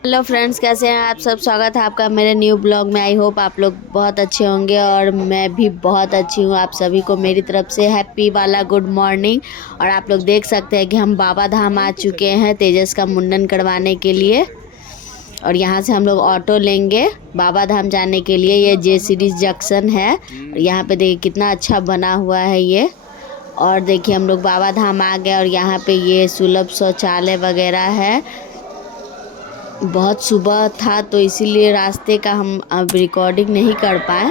Hello friends, कैसे हैं आप सब। स्वागत है आपका मेरे न्यू ब्लॉग में। आई होप आप लोग बहुत अच्छे होंगे और मैं भी बहुत अच्छी हूँ। आप सभी को मेरी तरफ से हैप्पी वाला गुड मॉर्निंग। और आप लोग देख सकते हैं कि हम बाबा धाम आ चुके हैं तेजस का मुंडन करवाने के लिए। और यहाँ से हम लोग ऑटो लेंगे बाबा धाम जाने के लिए। ये जे सीरीज जंक्शन है और यहाँ पे देखिए कितना अच्छा बना हुआ है ये। और देखिए हम लोग बाबा धाम आ गए और यहाँ पे ये सुलभ शौचालय वगैरह है। बहुत सुबह था तो इसीलिए रास्ते का हम अब रिकॉर्डिंग नहीं कर पाए,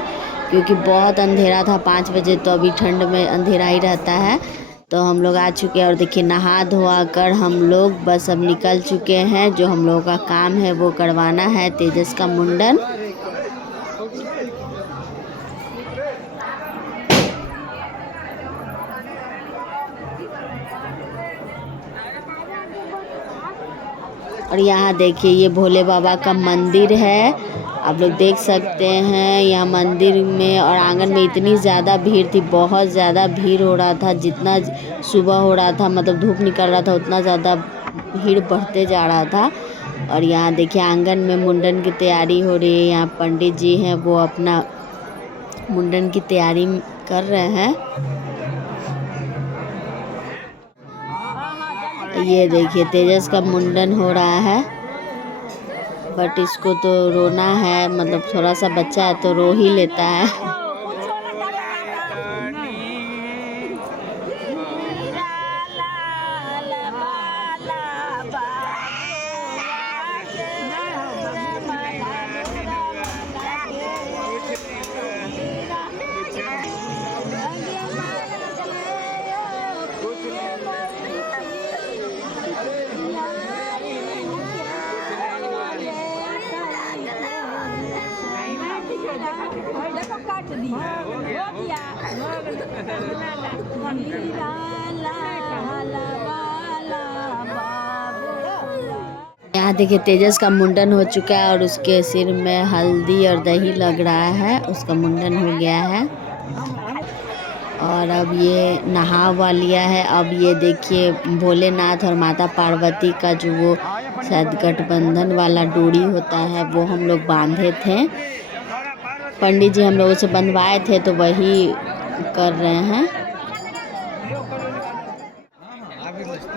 क्योंकि बहुत अंधेरा था 5 बजे। तो अभी ठंड में अंधेरा ही रहता है। तो हम लोग आ चुके हैं और देखिए नहा धोआ कर हम लोग बस अब निकल चुके हैं। जो हम लोगों का काम है वो करवाना है तेजस का मुंडन। और यहाँ देखिए ये भोले बाबा का मंदिर है, आप लोग देख सकते हैं। यहाँ मंदिर में और आंगन में इतनी ज़्यादा भीड़ थी, बहुत ज़्यादा भीड़ हो रहा था। जितना सुबह हो रहा था, मतलब धूप निकल रहा था, उतना ज़्यादा भीड़ बढ़ते जा रहा था। और यहाँ देखिए आंगन में मुंडन की तैयारी हो रही है। यहाँ पंडित जी हैं, वो अपना मुंडन की तैयारी कर रहे हैं। ये देखिए तेजस का मुंडन हो रहा है, बट इसको तो रोना है, मतलब थोड़ा सा बच्चा है तो रो ही लेता है। यहाँ देखिए तेजस का मुंडन हो चुका है और उसके सिर में हल्दी और दही लग रहा है, उसका मुंडन हो गया है। और अब ये नहा हुआ लिया है। अब ये देखिए भोलेनाथ और माता पार्वती का जो वो शायद गठबंधन वाला डोरी होता है वो हम लोग बांधे थे। पंडित जी हम लोगों से बंधवाए थे तो वही कर रहे हैं।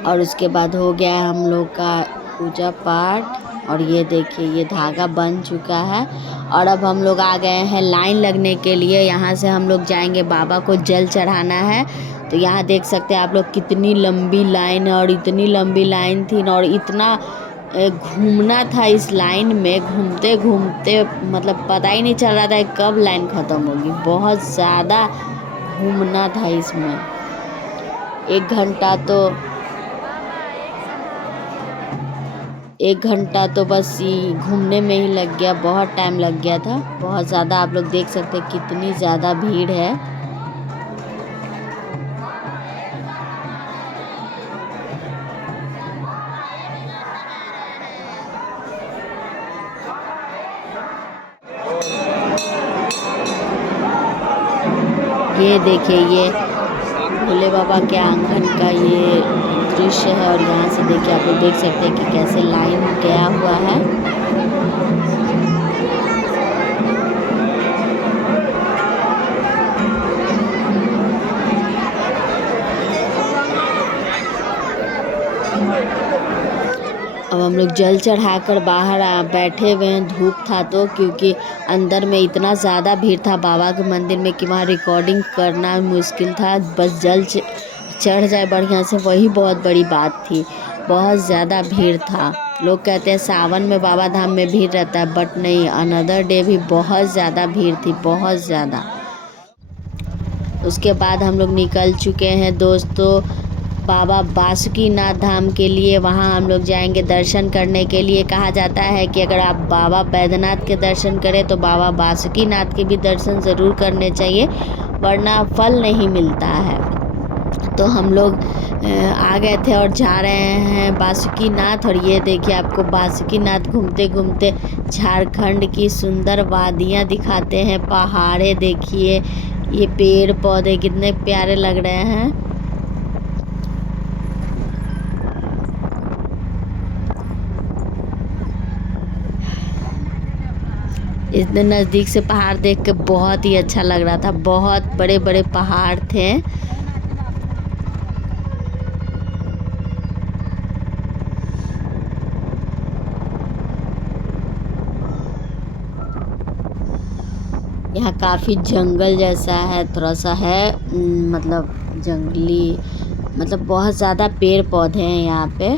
और उसके बाद हो गया है हम लोग का पूजा पाठ। और ये देखिए ये धागा बन चुका है। और अब हम लोग आ गए हैं लाइन लगने के लिए। यहाँ से हम लोग जाएंगे, बाबा को जल चढ़ाना है। तो यहाँ देख सकते हैं आप लोग कितनी लंबी लाइन है। और इतनी लंबी लाइन थी और इतना घूमना था इस लाइन में, घूमते घूमते मतलब पता ही नहीं चल रहा था कब लाइन ख़त्म होगी। बहुत ज़्यादा घूमना था इसमें। 1 घंटा तो बस ये घूमने में ही लग गया, बहुत टाइम लग गया था। बहुत ज़्यादा आप लोग देख सकते हैं कितनी ज़्यादा भीड़ है। ये देखिए ये भोले बाबा के आंगन का ये दृश्य है। और यहाँ से देखिए आप लोग देख सकते हैं कि कैसे लाइन गया हुआ है। अब हम लोग जल चढ़ाकर बाहर बैठे हुए हैं। धूप था तो, क्योंकि अंदर में इतना ज़्यादा भीड़ था बाबा के मंदिर में कि वहाँ रिकॉर्डिंग करना मुश्किल था। बस जल चढ़ जाए बढ़िया से, वही बहुत बड़ी बात थी। बहुत ज़्यादा भीड़ था। लोग कहते हैं सावन में बाबा धाम में भीड़ रहता है, बट नहीं, अनदर डे भी बहुत ज़्यादा भीड़ थी, बहुत ज़्यादा। उसके बाद हम लोग निकल चुके हैं दोस्तों बाबा बासुकीनाथ धाम के लिए। वहाँ हम लोग जाएंगे दर्शन करने के लिए। कहा जाता है कि अगर आप बाबा बैद्यनाथ के दर्शन करें तो बाबा बासुकीनाथ के भी दर्शन ज़रूर करने चाहिए, वरना फल नहीं मिलता है। तो हम लोग आ गए थे और जा रहे हैं बासुकीनाथ। और ये देखिए आपको बासुकीनाथ घूमते घूमते झारखंड की सुंदर वादियाँ दिखाते हैं। पहाड़े देखिए, ये पेड़ पौधे कितने प्यारे लग रहे हैं। इतने नज़दीक से पहाड़ देख के बहुत ही अच्छा लग रहा था। बहुत बड़े बड़े पहाड़ थे। यहाँ काफ़ी जंगल जैसा है, थोड़ा सा है मतलब जंगली, मतलब बहुत ज़्यादा पेड़ पौधे हैं यहाँ पे।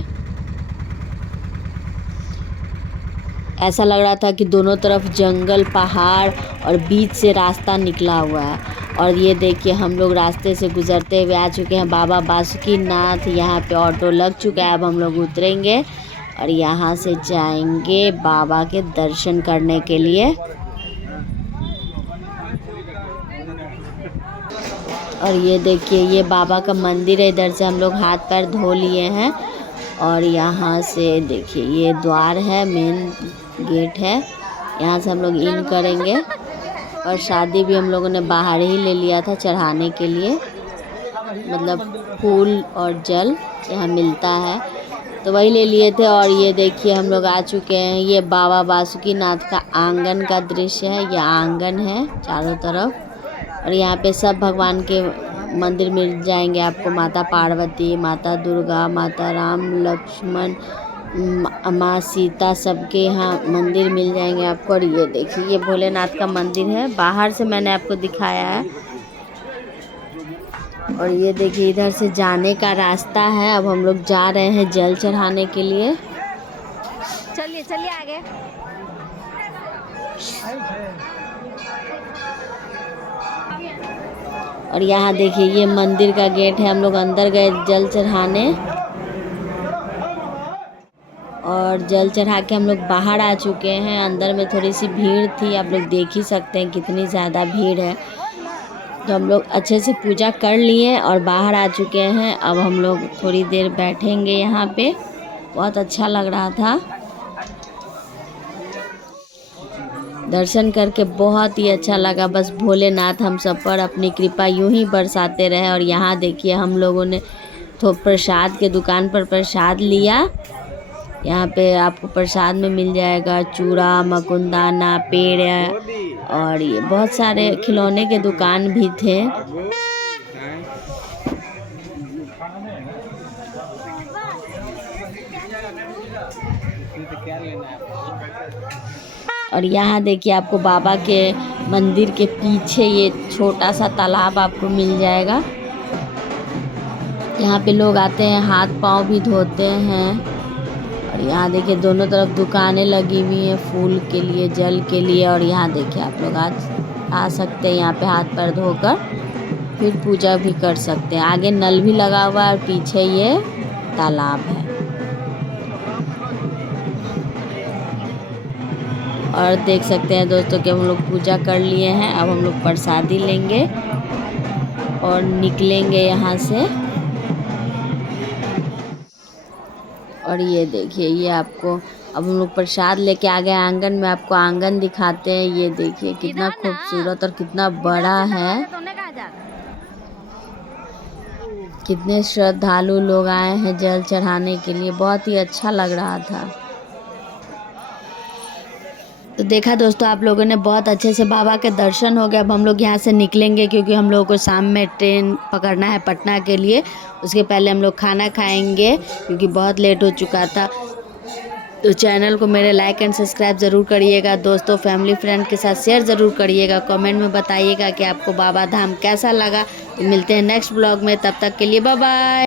ऐसा लग रहा था कि दोनों तरफ जंगल, पहाड़ और बीच से रास्ता निकला हुआ है। और ये देखिए हम लोग रास्ते से गुजरते हुए आ चुके हैं बाबा बासुकीनाथ। यहाँ पे ऑटो लग चुका है, अब हम लोग उतरेंगे और यहाँ से जाएंगे बाबा के दर्शन करने के लिए। और ये देखिए ये बाबा का मंदिर है, इधर से हम लोग हाथ पैर धो लिए हैं। और यहाँ से देखिए ये द्वार है, मेन गेट है, यहाँ से हम लोग इन करेंगे। और शादी भी हम लोगों ने बाहर ही ले लिया था चढ़ाने के लिए, मतलब फूल और जल यहाँ मिलता है तो वही ले लिए थे। और ये देखिए हम लोग आ चुके हैं, ये बाबा बासुकीनाथ का आंगन का दृश्य है। ये आंगन है चारों तरफ और यहाँ पे सब भगवान के मंदिर मिल जाएंगे आपको। माता पार्वती, माता दुर्गा, माता राम, लक्ष्मण, माँ सीता, सबके यहाँ मंदिर मिल जाएंगे आपको। और ये देखिए ये भोलेनाथ का मंदिर है, बाहर से मैंने आपको दिखाया है। और ये देखिए इधर से जाने का रास्ता है। अब हम लोग जा रहे हैं जल चढ़ाने के लिए। चलिए चलिए आगे। और यहाँ देखिए ये मंदिर का गेट है, हम लोग अंदर गए जल चढ़ाने और जल चढ़ा के हम लोग बाहर आ चुके हैं। अंदर में थोड़ी सी भीड़ थी, आप लोग देख ही सकते हैं कितनी ज़्यादा भीड़ है। तो हम लोग अच्छे से पूजा कर लिए और बाहर आ चुके हैं। अब हम लोग थोड़ी देर बैठेंगे यहाँ पे, बहुत अच्छा लग रहा था। दर्शन करके बहुत ही अच्छा लगा। बस भोलेनाथ हम सब पर अपनी कृपा यूं ही बरसाते रहे। और यहाँ देखिए हम लोगों ने तो प्रसाद के दुकान पर प्रसाद लिया। यहाँ पे आपको प्रसाद में मिल जाएगा चूड़ा, मकुंदाना, पेड़ और ये बहुत सारे खिलौने के दुकान भी थे। और यहाँ देखिए आपको बाबा के मंदिर के पीछे ये छोटा सा तालाब आपको मिल जाएगा। यहाँ पे लोग आते हैं, हाथ पाँव भी धोते हैं। और यहाँ देखिए दोनों तरफ दुकानें लगी हुई हैं फूल के लिए, जल के लिए। और यहाँ देखिए आप लोग आज आ सकते हैं, यहाँ पे हाथ पैर धोकर फिर पूजा भी कर सकते हैं। आगे नल भी लगा हुआ है और पीछे ये तालाब है। और देख सकते हैं दोस्तों कि हम लोग पूजा कर लिए हैं। अब हम लोग प्रसादी लेंगे और निकलेंगे यहाँ से। और ये देखिए ये आपको अब हम लोग प्रसाद लेके आ गए आंगन में। आपको आंगन दिखाते हैं, ये देखिए कितना खूबसूरत और कितना बड़ा है। कितने श्रद्धालु लोग आए हैं जल चढ़ाने के लिए, बहुत ही अच्छा लग रहा था। तो देखा दोस्तों आप लोगों ने, बहुत अच्छे से बाबा के दर्शन हो गए। अब हम लोग यहाँ से निकलेंगे क्योंकि हम लोगों को शाम में ट्रेन पकड़ना है पटना के लिए। उसके पहले हम लोग खाना खाएंगे क्योंकि बहुत लेट हो चुका था। तो चैनल को मेरे लाइक एंड सब्सक्राइब ज़रूर करिएगा दोस्तों, फैमिली फ्रेंड के साथ शेयर ज़रूर करिएगा। कमेंट में बताइएगा कि आपको बाबा धाम कैसा लगा। तो मिलते हैं नेक्स्ट ब्लॉग में, तब तक के लिए बाय बाय।